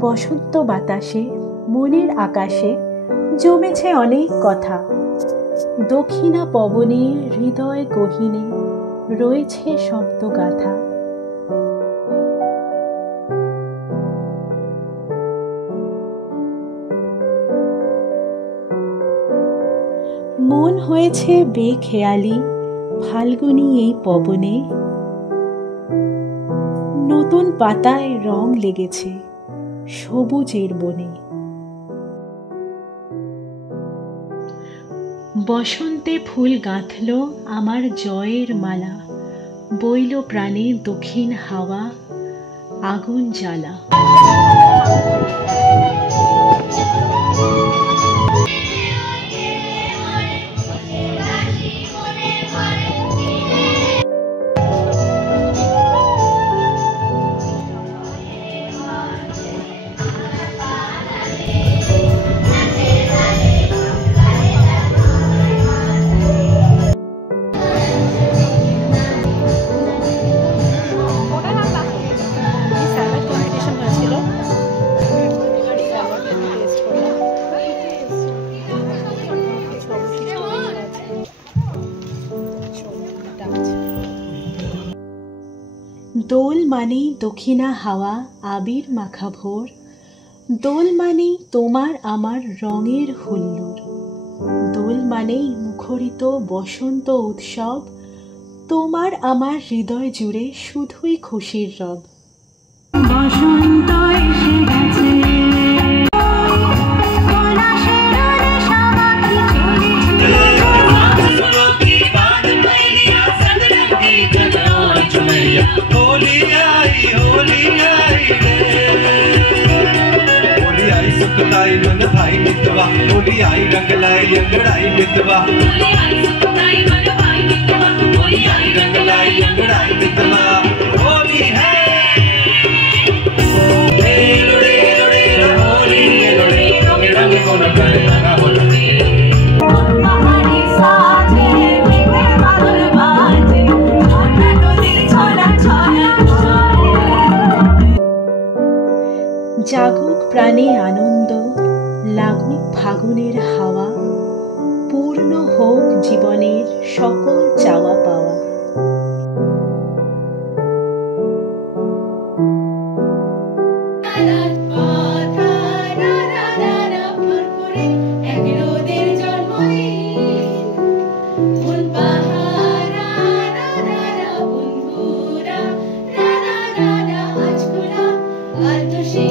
বসন্ত বাতাসে মনের আকাশে জমেছে অনেক কথা। দক্ষিণা পবনে হৃদয় গহীনে রয়েছে শব্দ গাথা। মন হয়েছে বেখেয়ালি ফাল্গুনী এই পবনে। নতুন পাতায় রং লেগেছে সবুজের বনে। বসন্তে ফুল গাঁথল আমার জয়ের মালা, বইল প্রাণে দক্ষিণ হাওয়া আগুন জ্বালা। দোল মানেই দক্ষিণা হাওয়া আবির মাখা ভোর। দোল মানেই তোমার আমার রঙের হুল্লোড়। দোল মানেই মুখরিত বসন্ত উৎসব। তোমার আমার হৃদয় জুড়ে শুধুই খুশির রব। বসন্ত এসে গেছে, मन भाई मितवा होली आई रंग लाई अंगड़ाई मितवा होली आई सुखदाई मन भाई मितवा होली आई रंग लाई अंगड़ाई मितवा होली है हे लोड़ी लोड़ी होली ये लोड़ी रंग रंग को न करे लगा होली पहाड़ी साजे मिले बादल बाजे छोटा नदी छोला छोला জাগুক প্রাণে আনন্দ, লাগুক ফাগুনের হাওয়া, পূর্ণ হোক জীবনের সকল চাওয়া পাওয়া। She